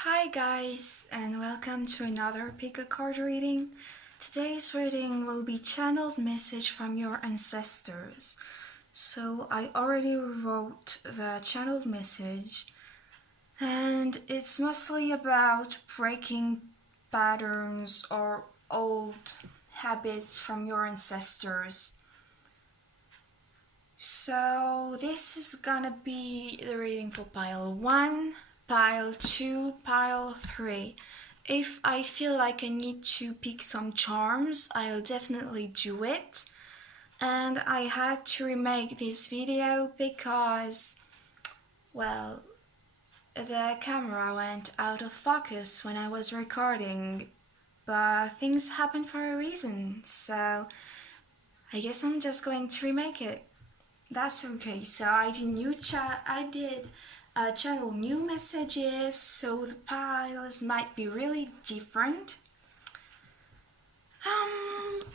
Hi guys, and welcome to another pick a card reading. Today's reading will be channeled message from your ancestors. So I already wrote the channeled message, and it's mostly about breaking patterns or old habits from your ancestors. So this is gonna be the reading for pile 1, pile 2, pile 3. If I feel like I need to pick some charms, I'll definitely do it. And I had to remake this video because, well, the camera went out of focus when I was recording. But things happen for a reason, so I guess I'm just going to remake it. That's okay. So I did channel new messages, so the piles might be really different.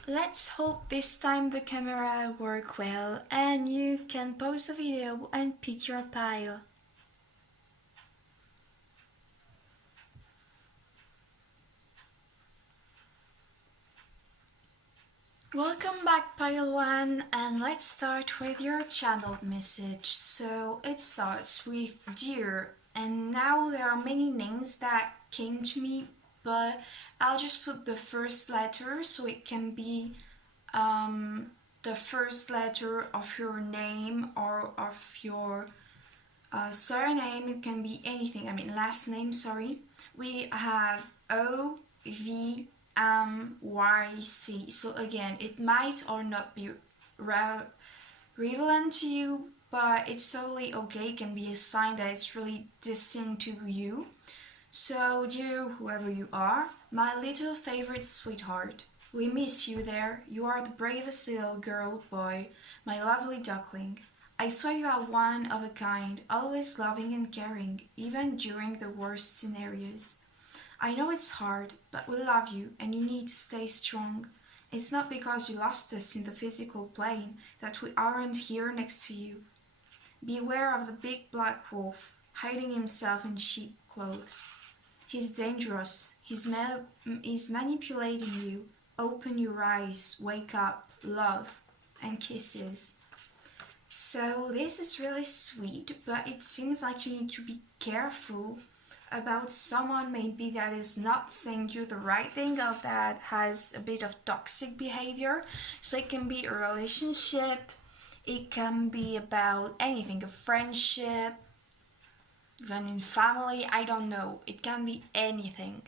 Let's hope this time the camera work well and you can pause the video and pick your pile. Welcome back, pile 1, and let's start with your channeled message. So it starts with dear, and now there are many names that came to me, but I'll just put the first letter so it can be the first letter of your name or of your surname. It can be anything, last name, sorry. We have O, V, YC. So again, it might or not be relevant to you, but it's totally okay. It can be a sign that it's really distinct to you. So dear whoever you are, my little favorite sweetheart, we miss you there. You are the bravest little girl, boy, my lovely duckling. I swear you are one of a kind, always loving and caring, even during the worst scenarios. I know it's hard, but we love you and you need to stay strong. It's not because you lost us in the physical plane that we aren't here next to you. Beware of the big black wolf, hiding himself in sheep clothes. He's dangerous. He's manipulating you. Open your eyes, wake up, love, and kisses. So this is really sweet, but it seems like you need to be careful about someone maybe that is not saying you the right thing or that has a bit of toxic behavior. So it can be a relationship, it can be about anything, a friendship, even in family, I don't know. It can be anything.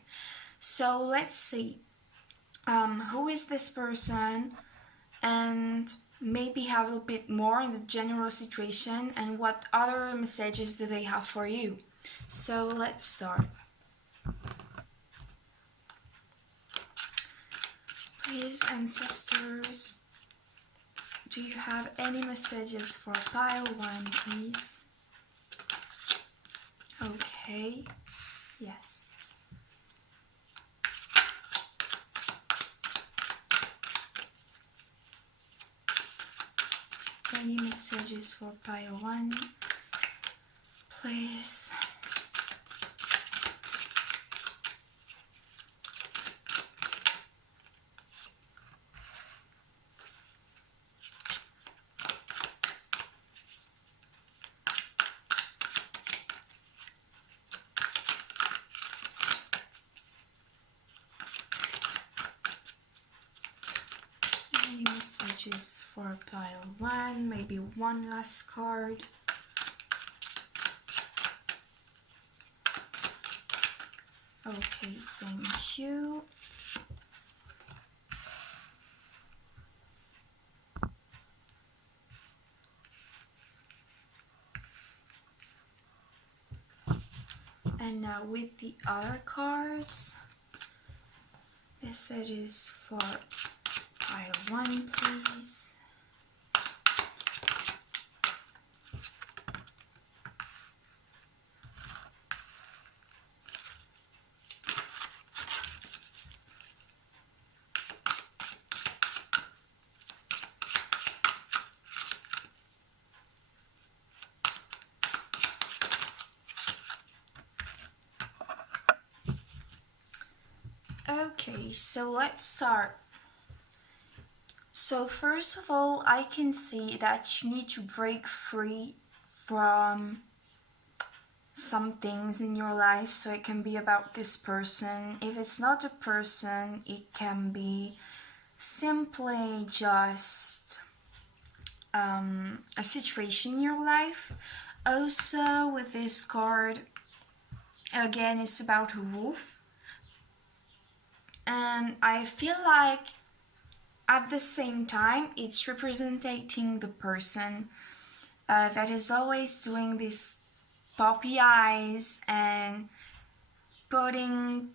So let's see. Who is this person? And maybe have a little bit more in the general situation and what other messages do they have for you. So let's start. Please, ancestors, do you have any messages for pile 1, please? Okay, yes. Any messages for pile 1, please? Any messages for pile 1, maybe one last card. Okay, thank you. And now with the other cards, messages for pile 1, please. Okay, so let's start. So, first of all, I can see that you need to break free from some things in your life. So, it can be about this person. If it's not a person, it can be simply just a situation in your life. Also, with this card, again, it's about a wolf. And I feel like at the same time, it's representing the person that is always doing this puppy eyes and putting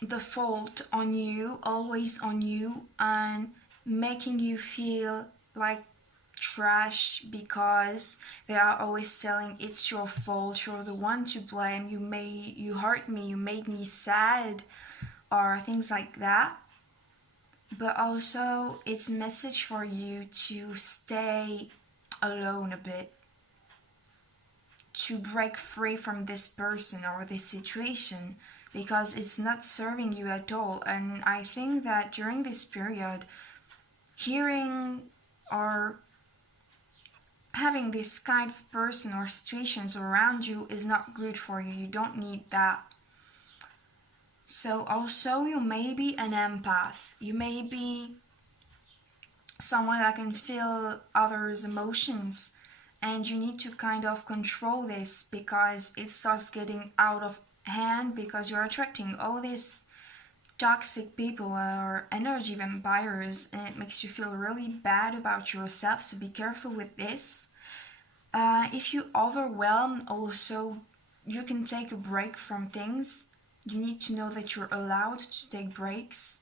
the fault on you, always on you, and making you feel like trash because they are always telling it's your fault, you're the one to blame, you hurt me, you made me sad, or things like that. But also it's a message for you to stay alone a bit, to break free from this person or this situation, because it's not serving you at all. And I think that during this period, hearing or having this kind of person or situations around you is not good for you. You don't need that. So also you may be an empath. You may be someone that can feel others' emotions, and you need to kind of control this because it starts getting out of hand, because you're attracting all these toxic people or energy vampires, and it makes you feel really bad about yourself. So be careful with this. If you overwhelm, also you can take a break from things. You need to know that you're allowed to take breaks.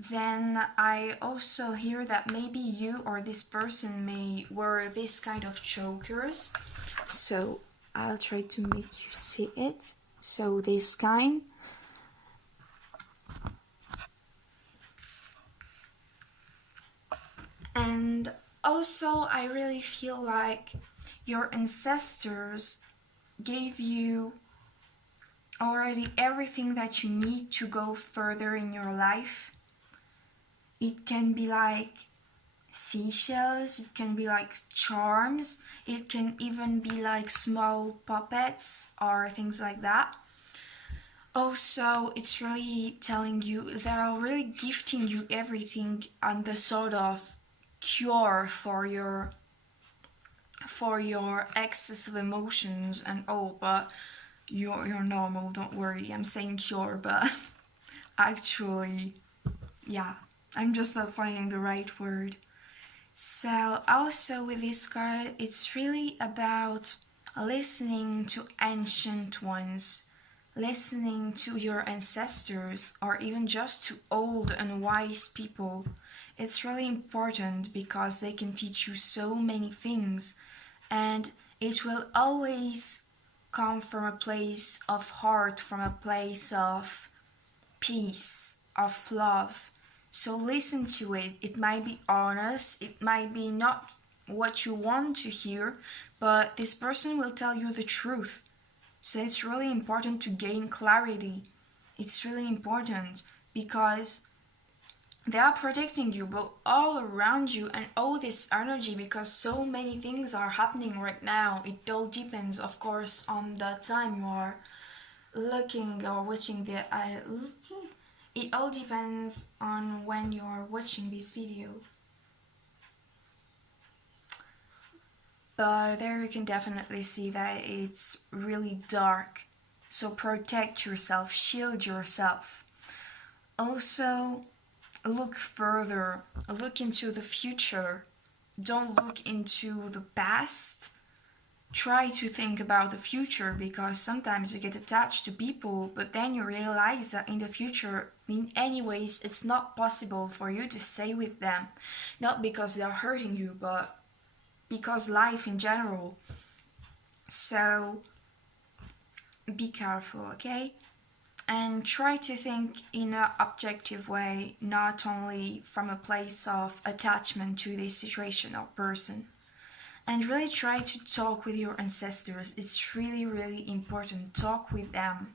Then I also hear that maybe you or this person may wear this kind of chokers. So I'll try to make you see it. So this kind. And also I really feel like your ancestors gave you already everything that you need to go further in your life. It can be like seashells, it can be like charms, it can even be like small puppets or things like that. Also, it's really telling you, they're really gifting you everything and the sort of cure for your excess of emotions and all. But you're normal, don't worry. I'm saying cure, but actually, yeah, I'm just not finding the right word. So also with this card, it's really about listening to ancient ones, listening to your ancestors, or even just to old and wise people. It's really important because they can teach you so many things, and it will always come from a place of heart, from a place of peace, of love. So listen to it. It might be honest, it might be not what you want to hear, but this person will tell you the truth. So it's really important to gain clarity. It's really important because they are protecting you, but all around you, and all this energy, because so many things are happening right now. It all depends, of course, on the time you are looking or watching the it all depends on when you are watching this video. But there you can definitely see that it's really dark. So protect yourself, shield yourself. Also, look further, look into the future. Don't look into the past. Try to think about the future, because sometimes you get attached to people, but then you realize that in the future, in any ways, it's not possible for you to stay with them. Not because they are hurting you, but because life in general. So be careful, okay? And try to think in an objective way, not only from a place of attachment to this situation or person. And really try to talk with your ancestors. It's really, really important. Talk with them.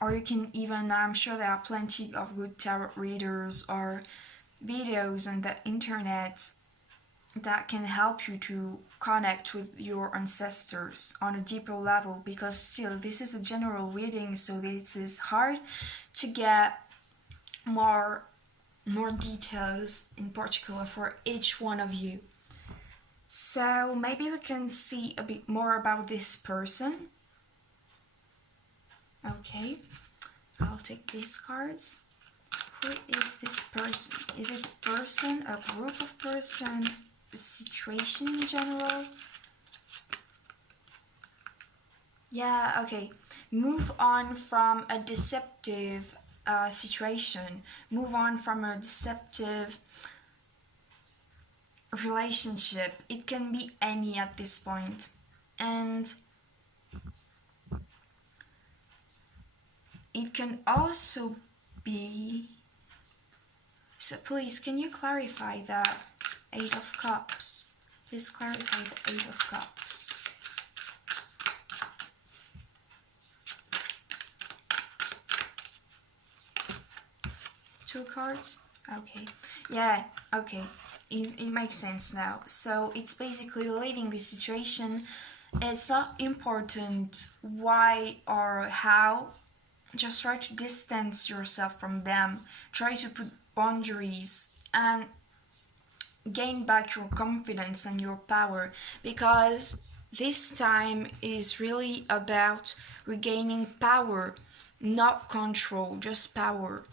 or you can even, I'm sure there are plenty of good tarot readers or videos on the internet that can help you to connect with your ancestors on a deeper level, because still this is a general reading, so this is hard to get more details in particular for each one of you. So maybe we can see a bit more about this person. Okay, I'll take these cards. Who is this person? Is it a person, a group of person, a situation in general? Yeah, okay. Move on from a deceptive situation. Move on from a deceptive relationship. It can be any at this point. And it can also be... So please, can you clarify that? Eight of Cups. Please clarify the Eight of Cups. Two cards? Okay. Yeah, okay. It makes sense now. So it's basically leaving this situation. It's not important why or how. Just try to distance yourself from them. Try to put boundaries and gain back your confidence and your power, because this time is really about regaining power, not control, just power.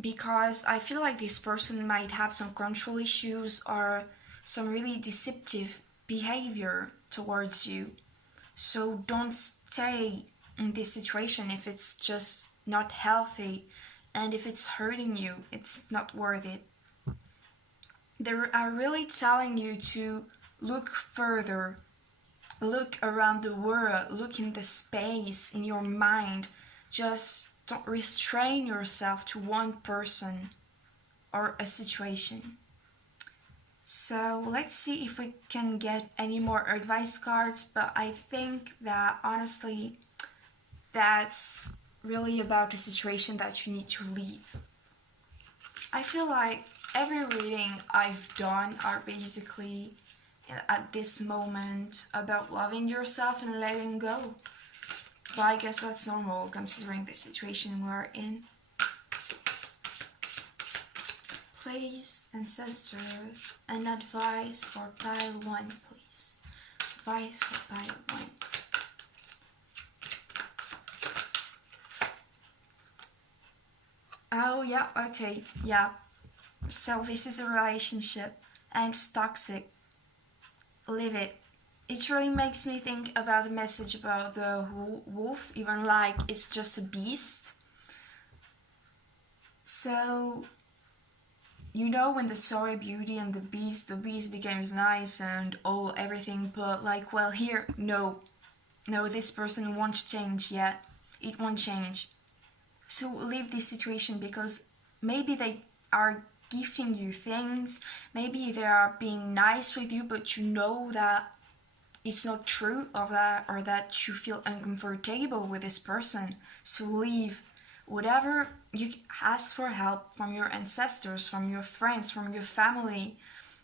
Because I feel like this person might have some control issues or some really deceptive behavior towards you. So don't stay in this situation if it's just not healthy, and if it's hurting you, it's not worth it. They are really telling you to look further, look around the world, look in the space in your mind. Just don't restrain yourself to one person or a situation. So let's see if we can get any more advice cards, but I think that honestly that's really about the situation that you need to leave. I feel like every reading I've done are basically at this moment about loving yourself and letting go. But I guess that's normal considering the situation we're in. Please, ancestors, an advice for pile 1, please. Advice for pile 1. Oh, yeah, okay, yeah. So this is a relationship and it's toxic. Leave it. It really makes me think about the message about the wolf, even like it's just a beast. So, you know, when the story Beauty and the Beast becomes nice and all everything, but like, well, here, no, this person won't change yet. It won't change. So leave this situation, because maybe they are gifting you things, maybe they are being nice with you, but you know that it's not true, or that you feel uncomfortable with this person. So leave. Whatever, you ask for help from your ancestors, from your friends, from your family,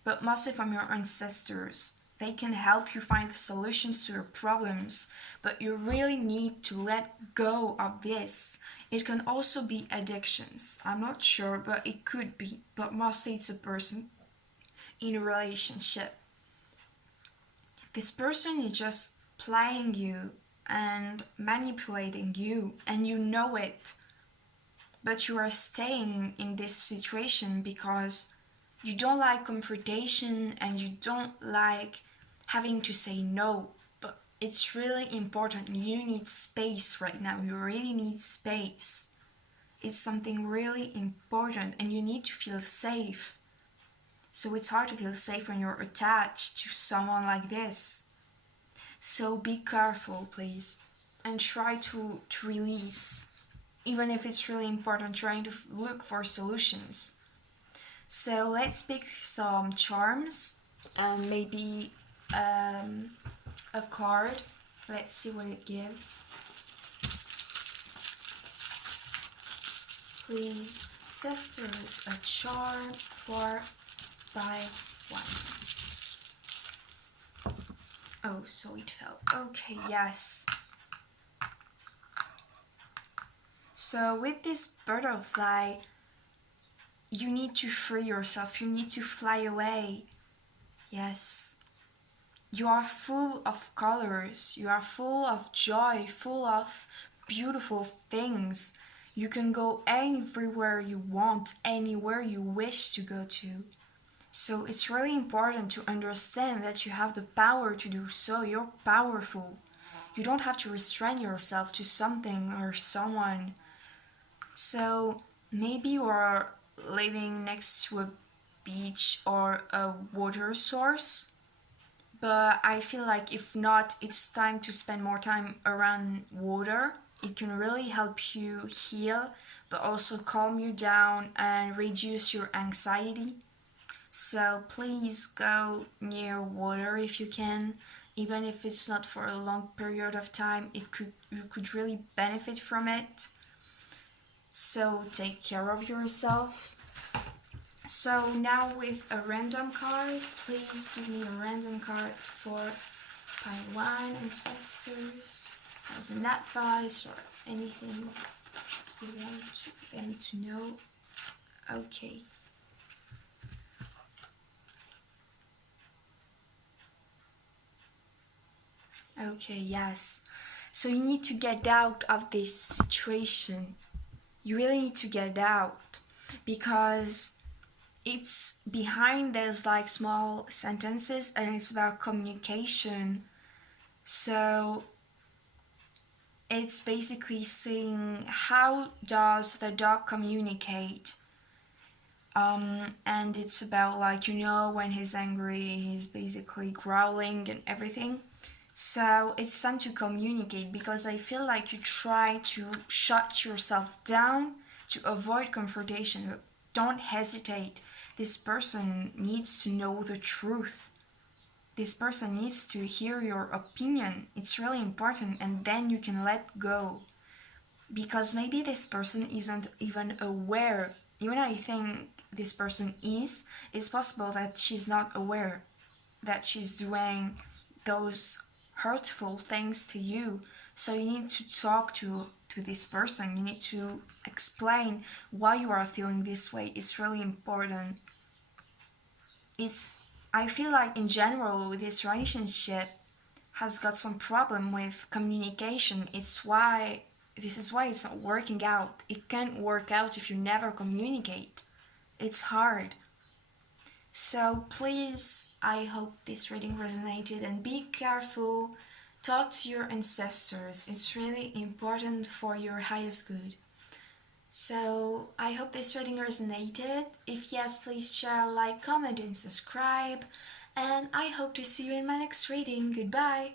but mostly from your ancestors. They can help you find solutions to your problems, but you really need to let go of this. It can also be addictions. I'm not sure, but it could be. But mostly it's a person in a relationship. This person is just playing you and manipulating you, and you know it. But you are staying in this situation because you don't like confrontation and you don't like having to say no. But it's really important. You need space right now. You really need space. It's something really important, and you need to feel safe. So it's hard to feel safe when you're attached to someone like this. So be careful, please, and try to release. Even if it's really important, trying to look for solutions. So let's pick some charms and maybe a card. Let's see what it gives. please, sisters, a charm for by one. Oh, so it fell. Okay, yes. So with this butterfly, you need to free yourself. You need to fly away. Yes. You are full of colors. You are full of joy, full of beautiful things. You can go everywhere you want, anywhere you wish to go to. So it's really important to understand that you have the power to do so. You're powerful. You don't have to restrain yourself to something or someone. So maybe you are living next to a beach or a water source, but I feel like if not, it's time to spend more time around water. It can really help you heal, but also calm you down and reduce your anxiety. So please go near water if you can, even if it's not for a long period of time. You could really benefit from it. So take care of yourself. So now with a random card, please give me a random card for pile one ancestors as an advice or anything you want them to know. Okay. Okay, yes. So you need to get out of this situation. You really need to get out because it's behind there's like small sentences and it's about communication. So it's basically saying, how does the dog communicate? And it's about like, when he's angry, he's basically growling and everything. So it's time to communicate because I feel like you try to shut yourself down to avoid confrontation. Don't hesitate. This person needs to know the truth. This person needs to hear your opinion. It's really important, and then you can let go. Because maybe this person isn't even aware. Even I think this person is, it's possible that she's not aware that she's doing those hurtful things to you. So you need to talk to this person. You need to explain why you are feeling this way. It's really important. I feel like in general this relationship has got some problem with communication. This is why it's not working out. It can't work out if you never communicate. It's hard. So please, I hope this reading resonated, and be careful. Talk to your ancestors. It's really important for your highest good. So I hope this reading resonated. If yes, please share, like, comment, and subscribe. And I hope to see you in my next reading. Goodbye.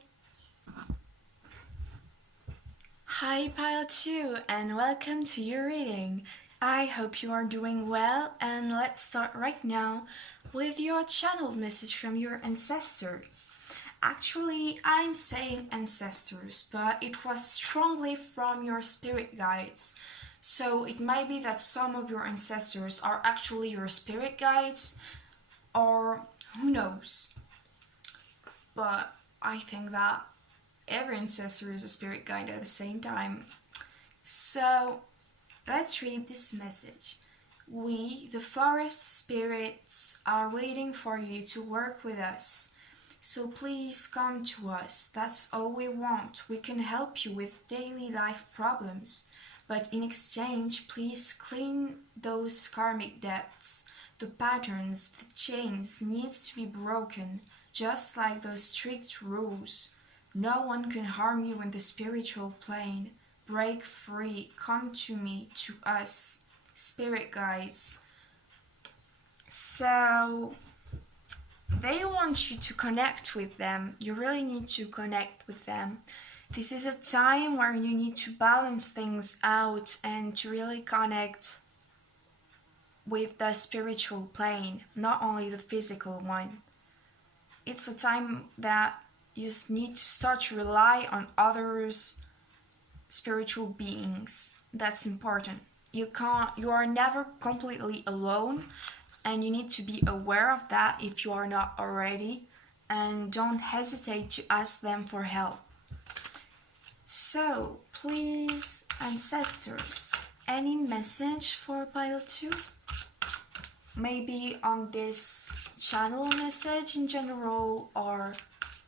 Hi Pile 2, and welcome to your reading. I hope you are doing well, and let's start right now with your channeled message from your ancestors. Actually, I'm saying ancestors, but it was strongly from your spirit guides. So it might be that some of your ancestors are actually your spirit guides, or who knows. But I think that every ancestor is a spirit guide at the same time. So let's read this message. We, the forest spirits, are waiting for you to work with us. So please come to us. That's all we want. We can help you with daily life problems. But in exchange, please clean those karmic debts. The patterns, the chains needs to be broken, just like those strict rules. No one can harm you in the spiritual plane. Break free. Come to me, to us, spirit guides. So they want you to connect with them. You really need to connect with them. This is a time where you need to balance things out and to really connect with the spiritual plane, not only the physical one. It's a time that you need to start to rely on others, spiritual beings. That's important. you are never completely alone, and you need to be aware of that if you are not already, and don't hesitate to ask them for help. So please, ancestors, any message for pile 2? Maybe on this channel message in general, or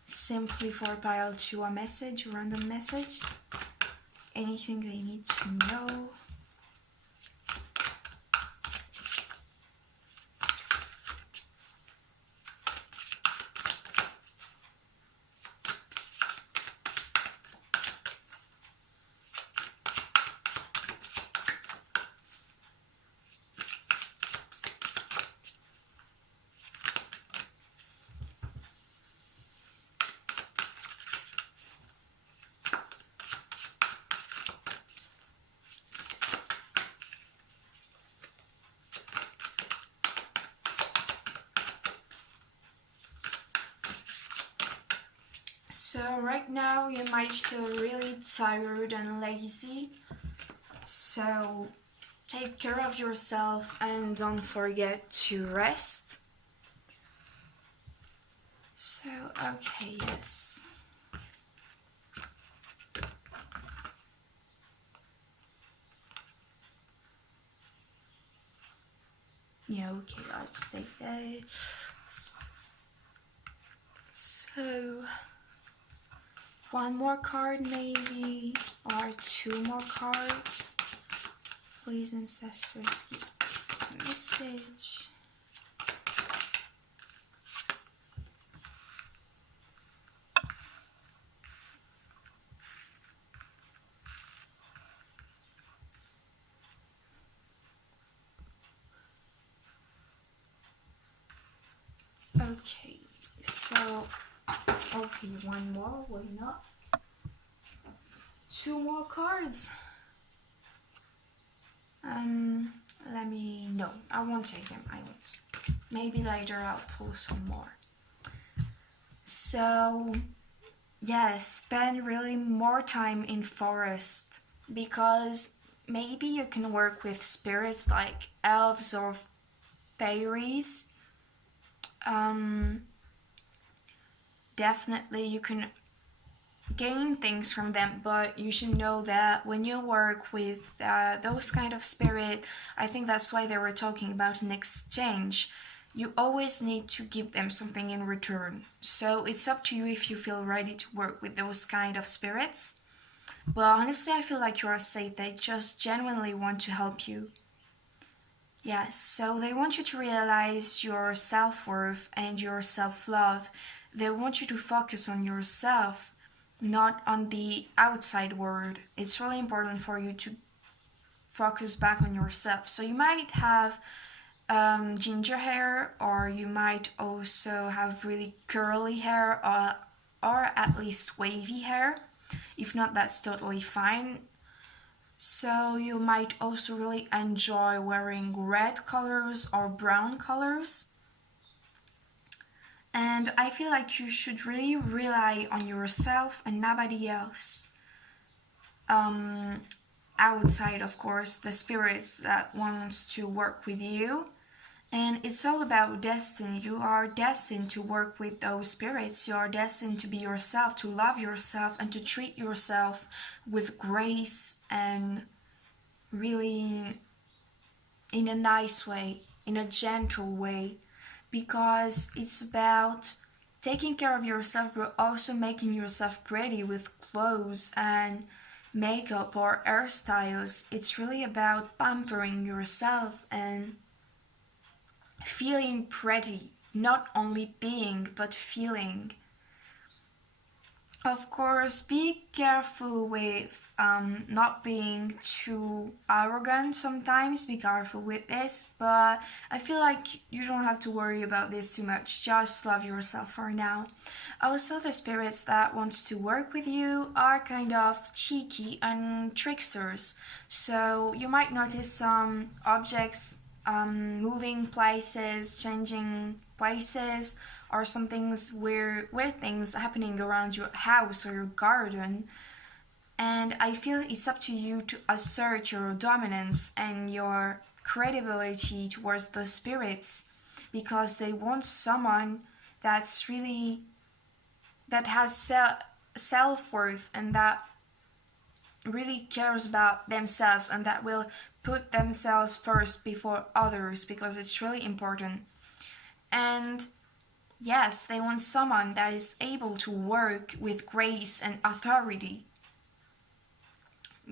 simply for pile 2 a message, a random message? Anything they need to know? So right now you might feel really tired and lazy, so take care of yourself and don't forget to rest. So, okay, yes. Yeah, okay, let's take that. So, one more card maybe, or 2 more cards. Please, ancestors, give a message. Okay, so, okay, one more, why not? 2 more cards. No, I won't take them, I won't. Maybe later I'll pull some more. So, yes, spend really more time in forest, because maybe you can work with spirits like elves or fairies. Definitely you can gain things from them, but you should know that when you work with those kind of spirit, I think that's why they were talking about an exchange. You always need to give them something in return. So it's up to you if you feel ready to work with those kind of spirits. But honestly, I feel like you are safe. They just genuinely want to help you. Yes, so they want you to realize your self-worth and your self-love. They want you to focus on yourself, not on the outside world. It's really important for you to focus back on yourself. So you might have ginger hair, or you might also have really curly hair, or at least wavy hair. If not, that's totally fine. So you might also really enjoy wearing red colors or brown colors. And I feel like you should really rely on yourself and nobody else. Outside, of course, the spirits that wants to work with you. And it's all about destiny. You are destined to work with those spirits. You are destined to be yourself, to love yourself, and to treat yourself with grace and really in a nice way, in a gentle way. Because it's about taking care of yourself, but also making yourself pretty with clothes and makeup or hairstyles. It's really about pampering yourself and feeling pretty, not only being, but feeling. Of course, be careful with not being too arrogant sometimes. Be careful with this, but I feel like you don't have to worry about this too much. Just love yourself for now. Also, the spirits that want to work with you are kind of cheeky and tricksters. So you might notice some objects moving places, changing places, or some things weird things happening around your house or your garden. And I feel it's up to you to assert your dominance and your credibility towards the spirits, because they want someone that's really that has self-worth and that really cares about themselves and that will put themselves first before others, because it's really important. And yes, they want someone that is able to work with grace and authority,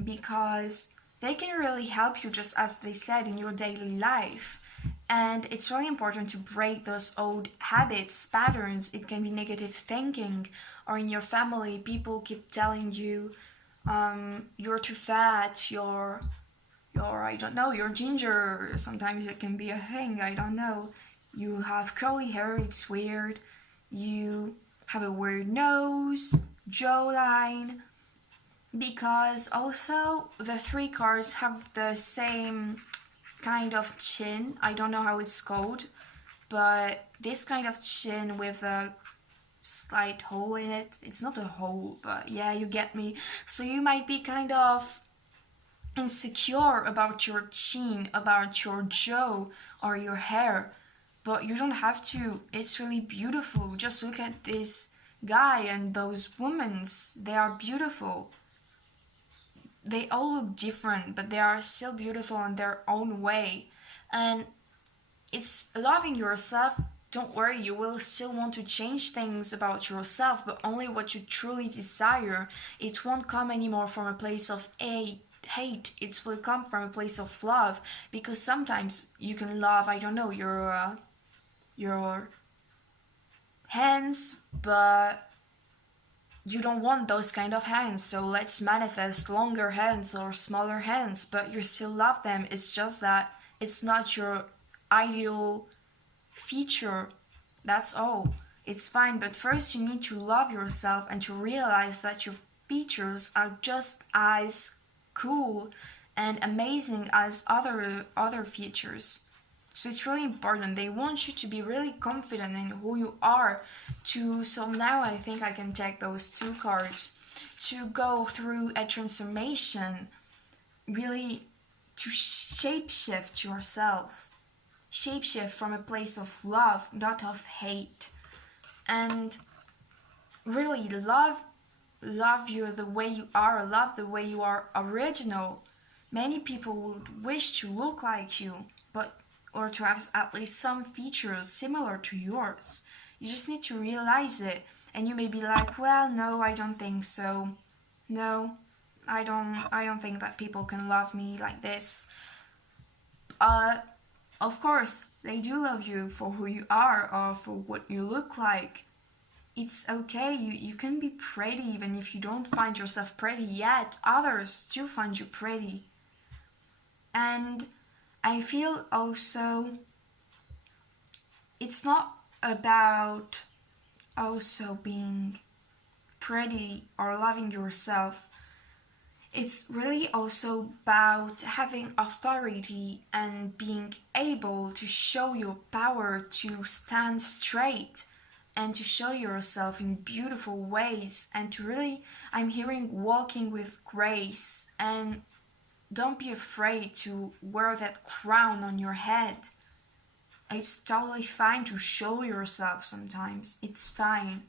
because they can really help you, just as they said, in your daily life. And it's really important to break those old habits, patterns. It can be negative thinking, or in your family, people keep telling you, you're too fat, you're I don't know, you're ginger. Sometimes it can be a thing, I don't know. You have curly hair, it's weird. You have a weird nose, jawline. Because also the three cards have the same kind of chin. I don't know how it's called, but this kind of chin with a slight hole in it. It's not a hole, but yeah, you get me. So you might be kind of insecure about your chin, about your jaw, or your hair, but you don't have to. It's really beautiful. Just look at this guy and those women. They are beautiful. They all look different, but they are still beautiful in their own way. And it's loving yourself. Don't worry, you will still want to change things about yourself, but only what you truly desire. It won't come anymore from a place of hate. It will come from a place of love, because sometimes you can love, I don't know, your hands, but you don't want those kind of hands, so let's manifest longer hands or smaller hands, but you still love them. It's just that it's not your ideal feature. That's all. It's fine, but first you need to love yourself and to realize that your features are just as cool and amazing as other features. So it's really important. They want you to be really confident in who you are. So now I think I can take those two cards to go through a transformation, really to shapeshift yourself. Shapeshift from a place of love, not of hate. And really love you the way you are, love the way you are original. Many people would wish to look like you, or to have at least some features similar to yours. You just need to realize it. And you may be like, well, no, I don't think so. No, I don't think that people can love me like this. Of course, they do love you for who you are or for what you look like. It's okay, you can be pretty even if you don't find yourself pretty yet. Others do find you pretty. And I feel also it's not about also being pretty or loving yourself. It's really also about having authority and being able to show your power, to stand straight and to show yourself in beautiful ways, and to really, I'm hearing walking with grace. And don't be afraid to wear that crown on your head. It's totally fine to show yourself sometimes. It's fine.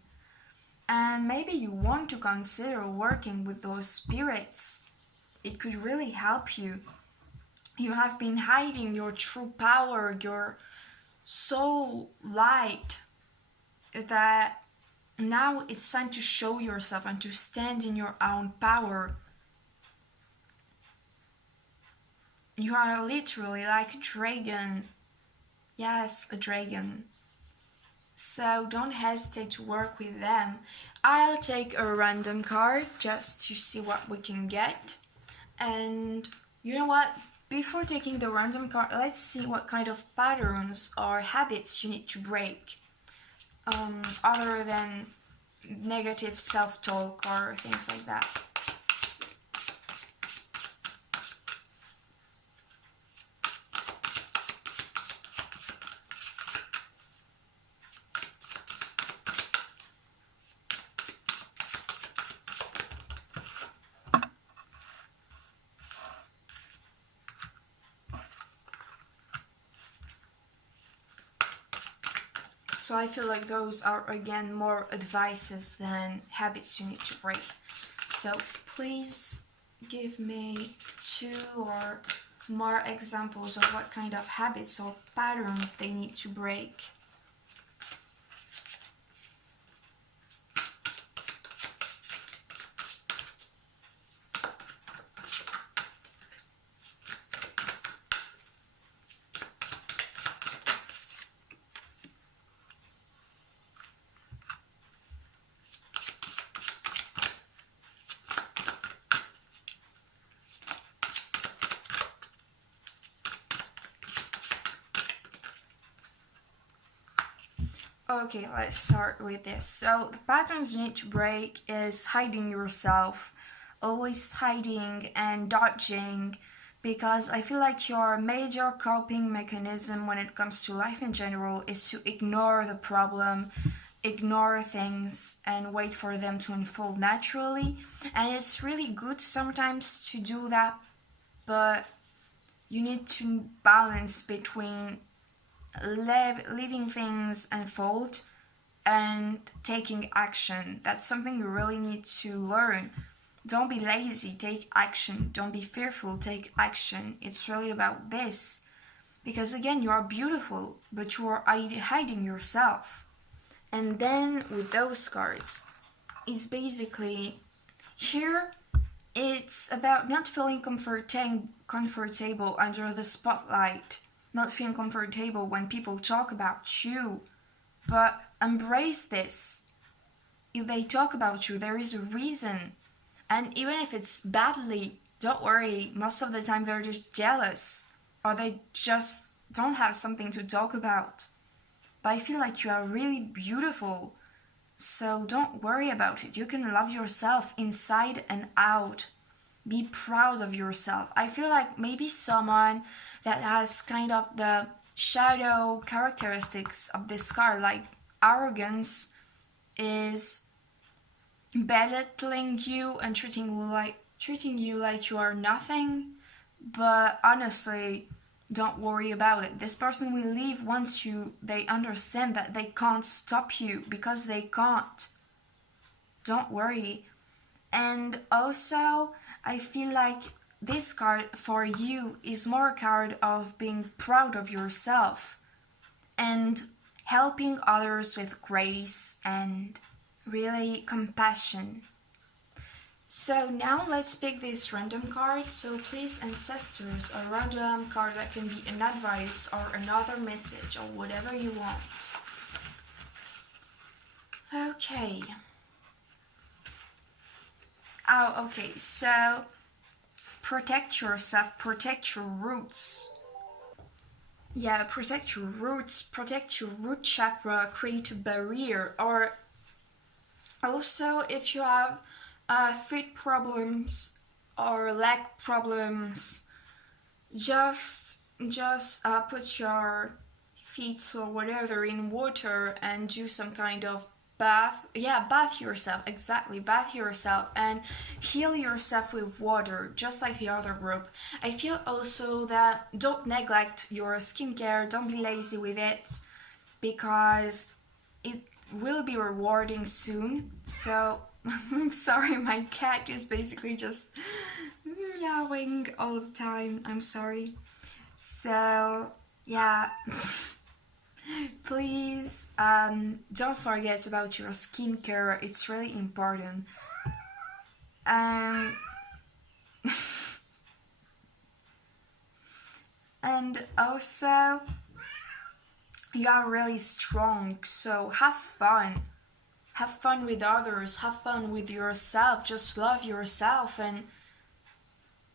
And maybe you want to consider working with those spirits. It could really help you. You have been hiding your true power, your soul light, that now it's time to show yourself and to stand in your own power. You are literally like a dragon. Yes, a dragon. So don't hesitate to work with them. I'll take a random card just to see what we can get. And you know what? Before taking the random card, let's see what kind of patterns or habits you need to break. Other than negative self-talk or things like that. So I feel like those are again more advices than habits you need to break. So please give me 2 or more examples of what kind of habits or patterns they need to break. Okay, let's start with this. So the patterns you need to break is hiding yourself, always hiding and dodging, because I feel like your major coping mechanism when it comes to life in general is to ignore the problem, ignore things and wait for them to unfold naturally. And it's really good sometimes to do that, but you need to balance between leaving things unfold and taking action. That's something you really need to learn. Don't be lazy, take action. Don't be fearful, take action. It's really about this. Because again, you are beautiful, but you are hiding yourself. And then with those cards, it's basically here, it's about not feeling comfortable under the spotlight. Not feeling comfortable when people talk about you, but embrace this. If they talk about you, there is a reason. And even if it's badly, don't worry, most of the time they're just jealous, or they just don't have something to talk about. But I feel like you are really beautiful, so don't worry about it. You can love yourself inside and out. Be proud of yourself. I feel like maybe someone that has kind of the shadow characteristics of this card, like arrogance, is belittling you and treating you like you are nothing. But honestly, don't worry about it. This person will leave once they understand that they can't stop you, because they can't. Don't worry. And also, I feel like this card for you is more a card of being proud of yourself and helping others with grace and really compassion. So now let's pick this random card. So please, ancestors, a random card that can be an advice or another message or whatever you want. Okay. Oh, okay, so protect yourself, protect your roots. Yeah, protect your roots, protect your root chakra, create a barrier. Or also, if you have feet problems or leg problems, just put your feet or whatever in water and do some kind of bath. Yeah, bath yourself, exactly, bath yourself and heal yourself with water, just like the other group. I feel also that don't neglect your skincare, don't be lazy with it, because it will be rewarding soon. So I'm sorry, my cat is basically just meowing all the time. I'm sorry. So yeah. Please don't forget about your skincare. It's really important. And also, you are really strong, so have fun. Have fun with others, have fun with yourself. Just love yourself and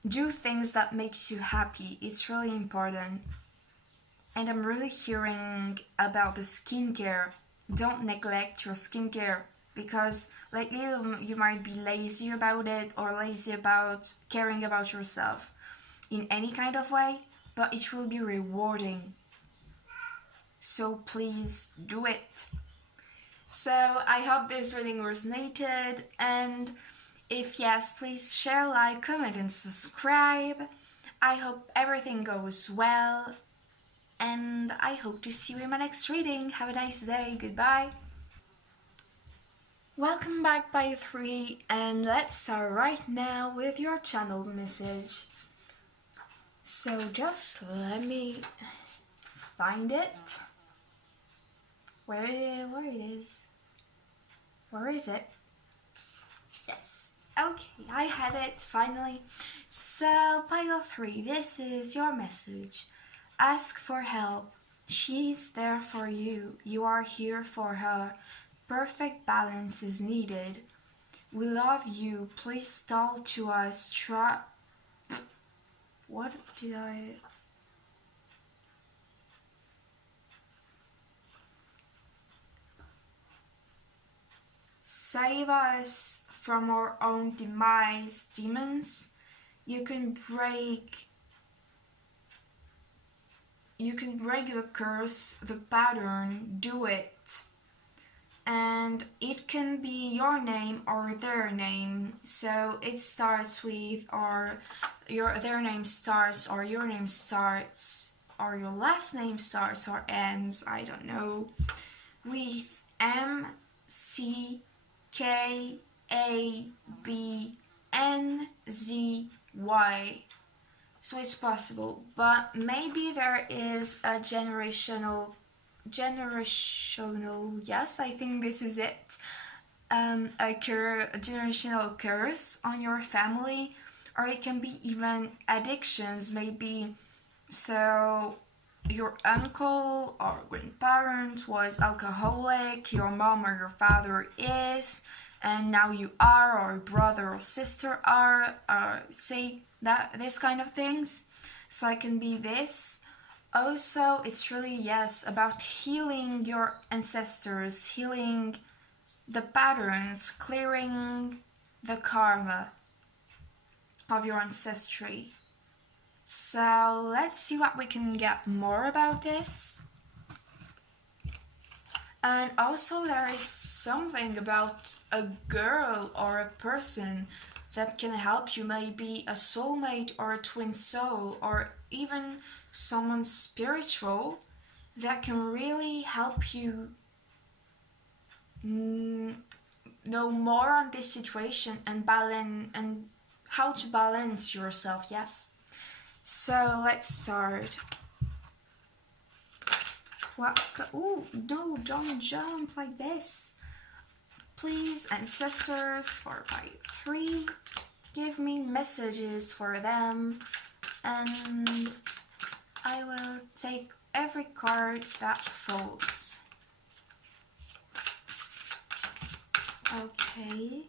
do things that makes you happy. It's really important. And I'm really hearing about the skincare. Don't neglect your skincare, because lately you might be lazy about it or lazy about caring about yourself in any kind of way, but it will be rewarding. So please do it. So I hope this reading resonated, and if yes, please share, like, comment and subscribe. I hope everything goes well. and I hope to see you in my next reading. Have a nice day. Goodbye. Welcome back by 3, and let's start right now with your channel message. So just let me find it. Where it is? Where is it? Yes. Okay, I have it finally. So pile 3, this is your message. Ask for help. She's there for you. You are here for her. Perfect balance is needed. We love you. Please talk to us. What did I... Save us from our own demise, demons. You can break the curse, the pattern, do it. And it can be your name or their name. So it starts with their name starts, or your name starts, or your last name starts or ends, I don't know, with MCKABNZY. So it's possible, but maybe there is a generational, yes, I think this is it, a generational curse on your family, or it can be even addictions, maybe. So your uncle or grandparent was alcoholic, your mom or your father is, and now you are, or brother or sister are, say that, this kind of things. So it can be this. Also, it's really, yes, about healing your ancestors, healing the patterns, clearing the karma of your ancestry. So let's see what we can get more about this. And also there is something about a girl or a person that can help you, maybe a soulmate or a twin soul, or even someone spiritual that can really help you know more on this situation and balance, and how to balance yourself, yes. So let's start. What? Oh no, don't jump like this. Please, ancestors, 4 by 3, give me messages for them, and I will take every card that falls. Okay.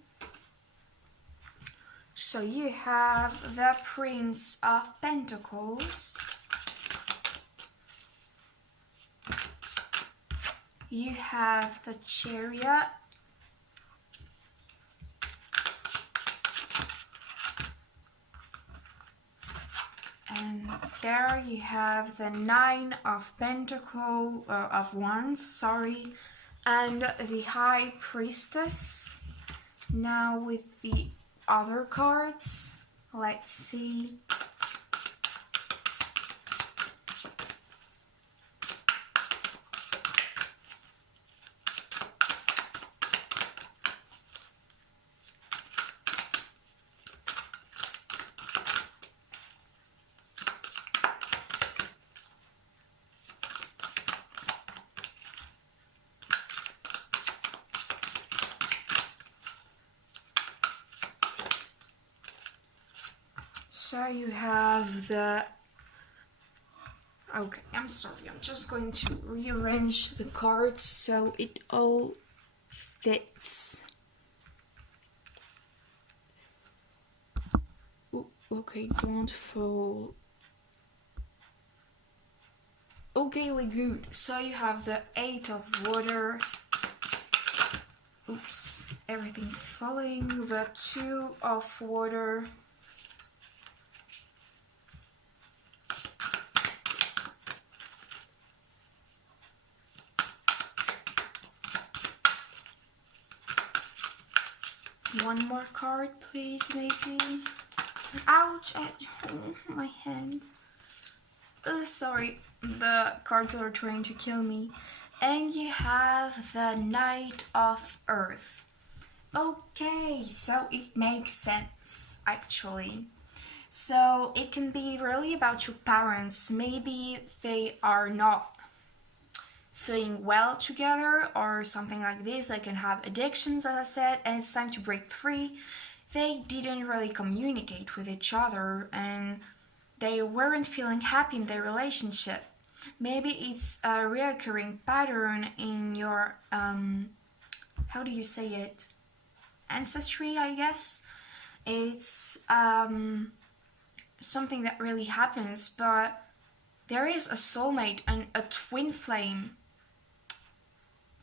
So you have the Prince of Pentacles. You have the Chariot. And there you have the 9 of Pentacles, of Wands, sorry, and the High Priestess. Now with the other cards, let's see. So you have the... Okay, I'm sorry, I'm just going to rearrange the cards so it all fits. Ooh, okay, don't fall. Okay, we're good. So you have the 8 of Water. Oops, everything's falling. The 2 of Water. One more card, please, maybe. Ouch, ouch, oh, my hand. Sorry. The cards are trying to kill me. And you have the Knight of Earth. Okay, so it makes sense actually. So it can be really about your parents. Maybe they are not feeling well together or something like this. They can have addictions, as I said, and it's time to break free. They didn't really communicate with each other and they weren't feeling happy in their relationship. Maybe it's a reoccurring pattern in your, how do you say it? Ancestry, I guess. It's something that really happens, but there is a soulmate and a twin flame.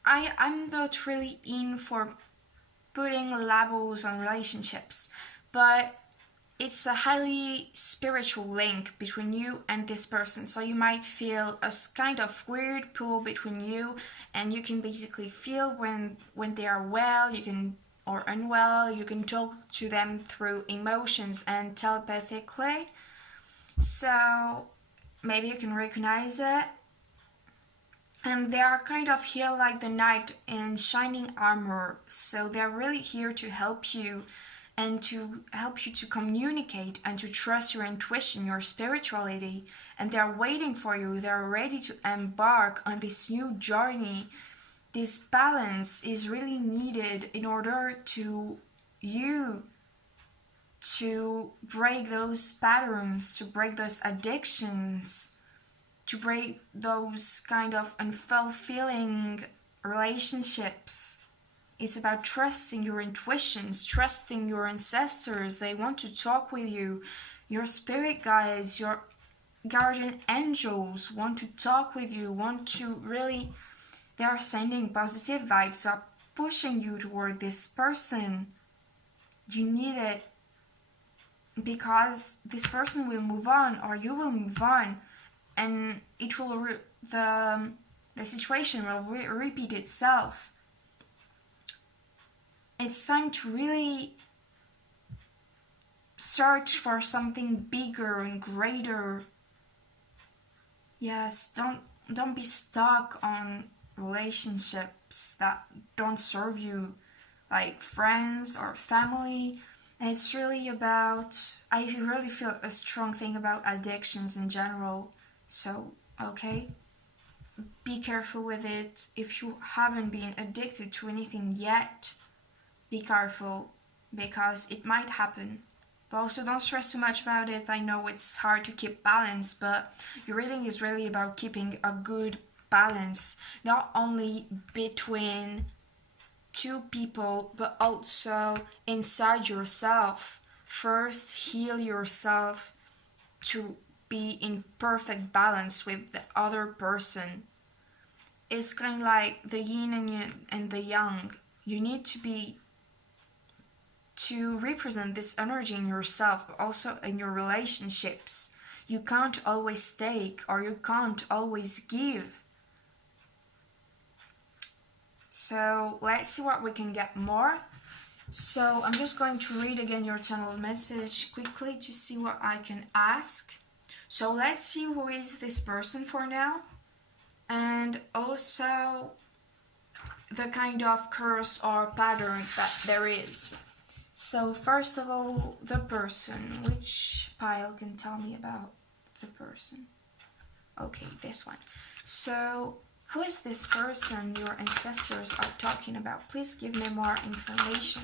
I'm not really in for putting labels on relationships, but it's a highly spiritual link between you and this person. So you might feel a kind of weird pull between you, and you can basically feel when they are well, you can or unwell, you can talk to them through emotions and telepathically. So maybe you can recognize it. And they are kind of here like the knight in shining armor. So they're really here to help you and to help you to communicate and to trust your intuition, your spirituality. And they're waiting for you. They're ready to embark on this new journey. This balance is really needed in order to you to break those patterns, to break those addictions, to break those kind of unfulfilling relationships. It's about trusting your intuitions, trusting your ancestors. They want to talk with you. Your spirit guides, your guardian angels want to talk with you, want to really, they are sending positive vibes up, pushing you toward this person. You need it because this person will move on or you will move on, and it will the situation will repeat itself. It's time to really search for something bigger and greater. Yes, don't be stuck on relationships that don't serve you, like friends or family. And it's really about, I really feel a strong thing about addictions in general. So, okay, be careful with it. If you haven't been addicted to anything yet, be careful because it might happen. But also don't stress too much about it. I know it's hard to keep balance, but your reading is really about keeping a good balance, not only between two people, but also inside yourself. First, heal yourself to be in perfect balance with the other person. It's kind of like the yin and the yang. You need to represent this energy in yourself, but also in your relationships. You can't always take or you can't always give. So let's see what we can get more. So I'm just going to read again your channel message quickly to see what I can ask. So let's see who is this person for now, and also the kind of curse or pattern that there is. So first of all, the person. Which pile can tell me about the person? Okay, this one. So who is this person your ancestors are talking about? Please give me more information.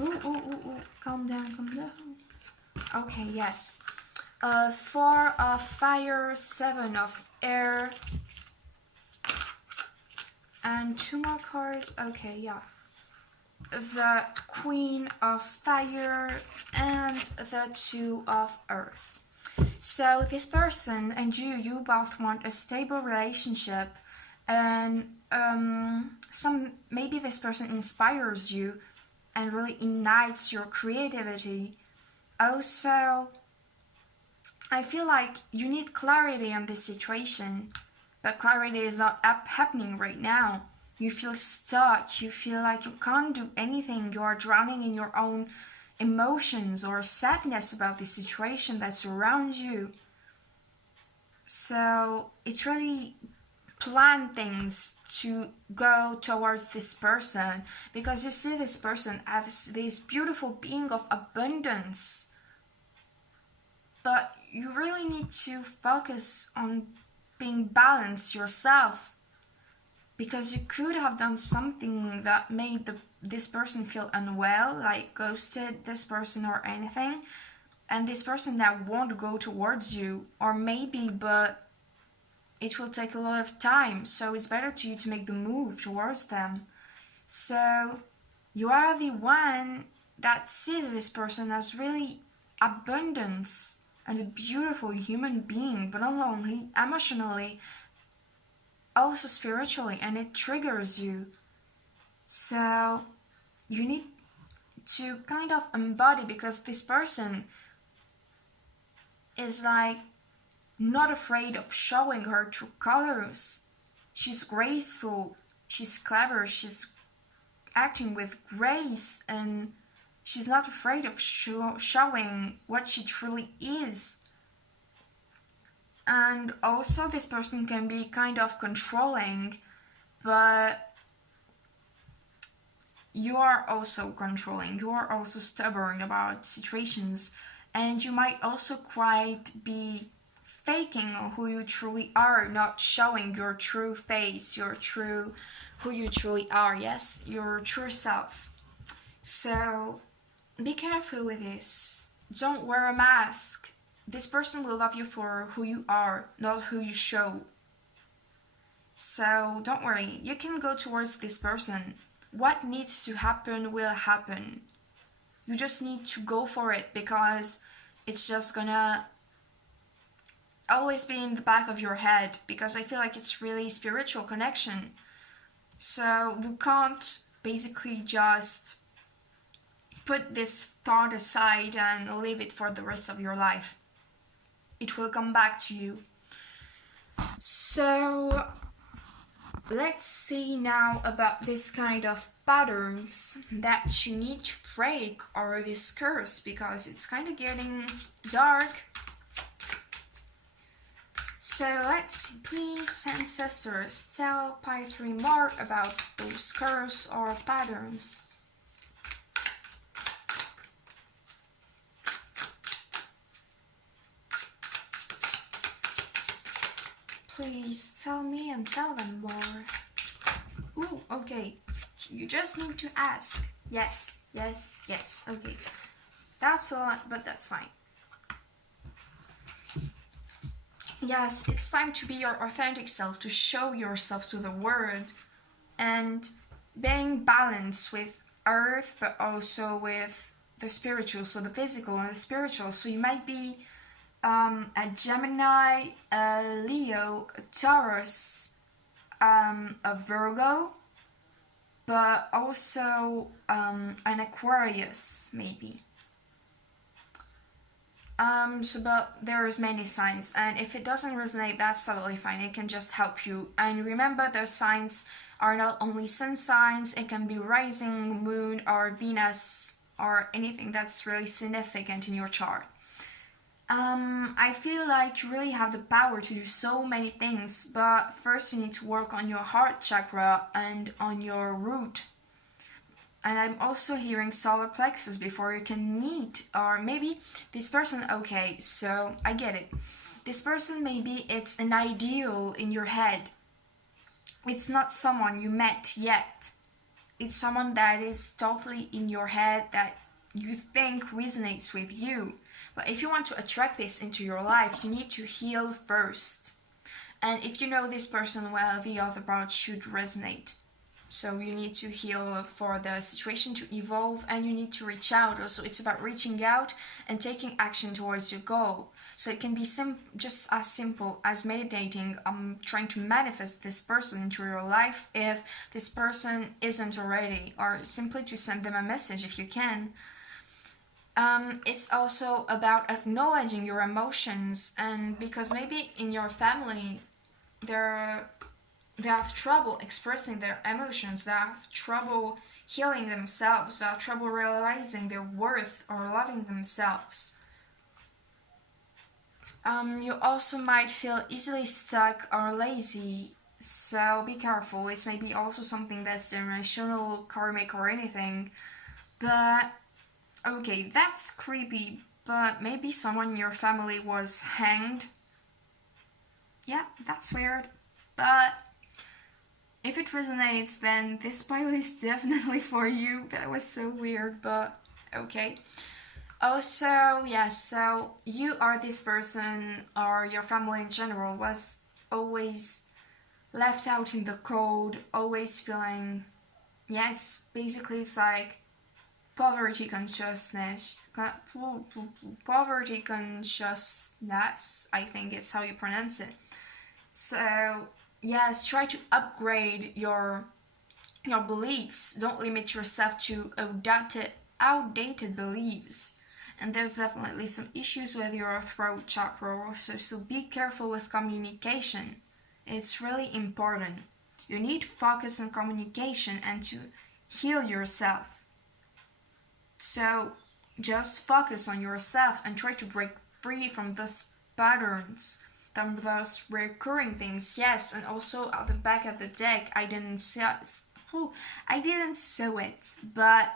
Ooh. Calm down. Okay, yes. 4 of fire, 7 of air, and 2 more cards. Okay, yeah. The Queen of Fire and the 2 of Earth. So this person and you both want a stable relationship, and maybe this person inspires you and really ignites your creativity. Also, I feel like you need clarity on this situation, but clarity is not happening right now. You feel stuck, you feel like you can't do anything, you are drowning in your own emotions or sadness about the situation that's around you. So it's really plan things to go towards this person, because you see this person as this beautiful being of abundance, but you really need to focus on being balanced yourself, because you could have done something that made this person feel unwell, like ghosted this person or anything, and this person now won't go towards you, or maybe, but it will take a lot of time, so it's better to you to make the move towards them. So you are the one that sees this person as really abundance and a beautiful human being, but not only emotionally, also spiritually, and it triggers you. So you need to kind of embody, because this person is like not afraid of showing her true colors. She's graceful, she's clever, she's acting with grace, and she's not afraid of showing what she truly is. And also this person can be kind of controlling, but you are also controlling, you are also stubborn about situations, and you might also quite be faking who you truly are, not showing your true face, who you truly are, yes, your true self. So be careful with this. Don't wear a mask. This person will love you for who you are, not who you show. So don't worry, you can go towards this person. What needs to happen will happen. You just need to go for it, because it's just gonna always be in the back of your head, because I feel like it's really spiritual connection. So you can't basically just put this part aside and leave it for the rest of your life. It will come back to you. So let's see now about this kind of patterns that you need to break, or this curse, because it's kind of getting dark. So let's see, please, ancestors, tell Pi 3 more about those curses or patterns. Please tell me and tell them more. Ooh, okay. You just need to ask. Yes, yes, yes. Okay. That's a lot, but that's fine. Yes, it's time to be your authentic self, to show yourself to the world, and being balanced with earth, but also with the spiritual, so the physical and the spiritual. So you might be a Gemini, a Leo, a Taurus, a Virgo, but also an Aquarius, maybe. But there's many signs, and if it doesn't resonate, that's totally fine. It can just help you. And remember, those signs are not only sun signs, it can be rising, moon, or Venus, or anything that's really significant in your chart. I feel like you really have the power to do so many things, but first you need to work on your heart chakra and on your root. And I'm also hearing solar plexus before you can meet, or maybe this person, okay, so I get it. This person, maybe it's an ideal in your head. It's not someone you met yet. It's someone that is totally in your head that you think resonates with you. But if you want to attract this into your life, you need to heal first. And if you know this person well, the other part should resonate. So you need to heal for the situation to evolve, and you need to reach out. Also, it's about reaching out and taking action towards your goal. So it can be just as simple as meditating, trying to manifest this person into your life if this person isn't already, or simply to send them a message if you can. It's also about acknowledging your emotions, and because maybe in your family there they have trouble expressing their emotions, they have trouble healing themselves, they have trouble realizing their worth or loving themselves. You also might feel easily stuck or lazy, so be careful. It's maybe also something that's generational, karmic, or anything. But okay, that's creepy. But maybe someone in your family was hanged. Yeah, that's weird. But if it resonates, then this pile is definitely for you. That was so weird, but okay. Also, yes, so you are this person, or your family in general, was always left out in the cold, always feeling, yes, basically it's like poverty consciousness, poverty consciousness, I think it's how you pronounce it. So, yes, try to upgrade your beliefs. Don't limit yourself to outdated beliefs. And there's definitely some issues with your throat chakra also, so be careful with communication. It's really important. You need to focus on communication and to heal yourself. So just focus on yourself and try to break free from those patterns, from those recurring things. Yes, and also at the back of the deck, I didn't sew it, but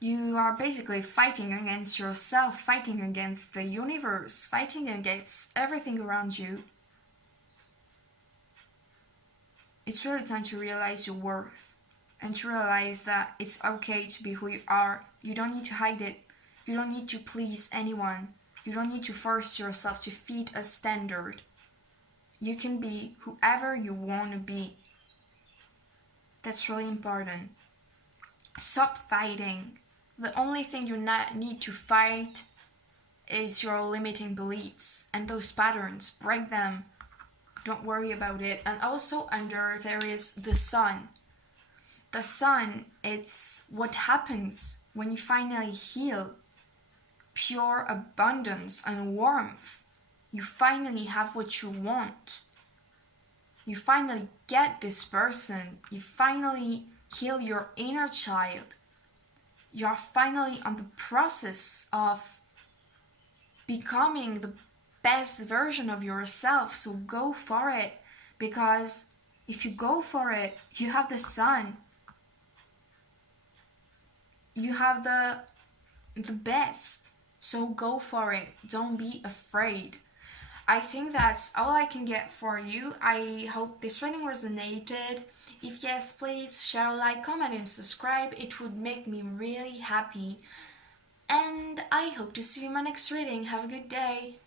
you are basically fighting against yourself, fighting against the universe, fighting against everything around you. It's really time to realize your worth and to realize that it's okay to be who you are. You don't need to hide it. You don't need to please anyone. You don't need to force yourself to fit a standard. You can be whoever you want to be. That's really important. Stop fighting. The only thing you need to fight is your limiting beliefs and those patterns. Break them. Don't worry about it. And also under there is the sun. The sun, it's what happens when you finally heal. Pure abundance and warmth. You finally have what you want. You finally get this person. You finally heal your inner child. You are finally on the process of becoming the best version of yourself. So go for it, because if you go for it, you have the sun. You have the best. So go for it. Don't be afraid. I think that's all I can get for you. I hope this reading resonated. If yes, please share, like, comment and subscribe. It would make me really happy. And I hope to see you in my next reading. Have a good day.